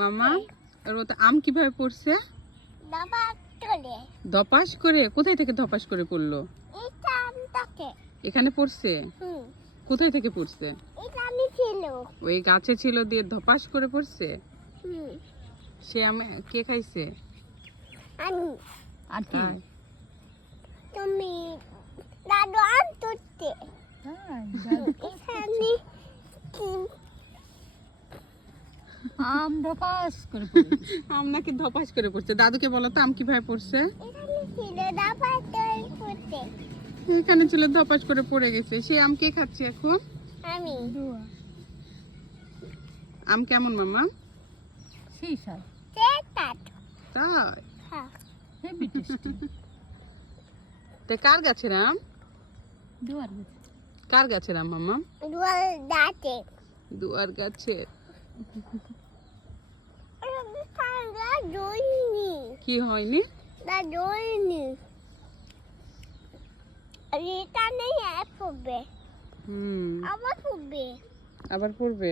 মামা ওটা আম কীভাবে পড়ছে? ধপাস করে। কোথায় থেকে ধপাস করে পড়ল? এখানে পড়ছে? কোথায় থেকে পড়ছে? ওই গাছে ছিল দিয়ে ধপাস করে পড়ছে? সে আমি কে খাইছে? আমি। আর কি? তুমি দাদু আম তুলতে তাই, এখানে কি আম ধপাস করে পড়ে আম নাকি ধপাস করে পড়ছে? দাদুকে বলো তো আম কীভাবে পড়ছে? এখানে ধপাস করে পড়ে গেছে। সে আম কে খাচ্ছে এখন? আমি। আম কেমন মামা? সেই তাই? হ্যাঁ। তা কার গাছের আম? দুয়ার গেছে কার গাছের আম মামা? দুয়ার দাঁতে দুয়ার গাছের। কি হয়নি? না দইনি এটা নেই ফুটবে হুম। আবার পড়বে। আবার পড়বে?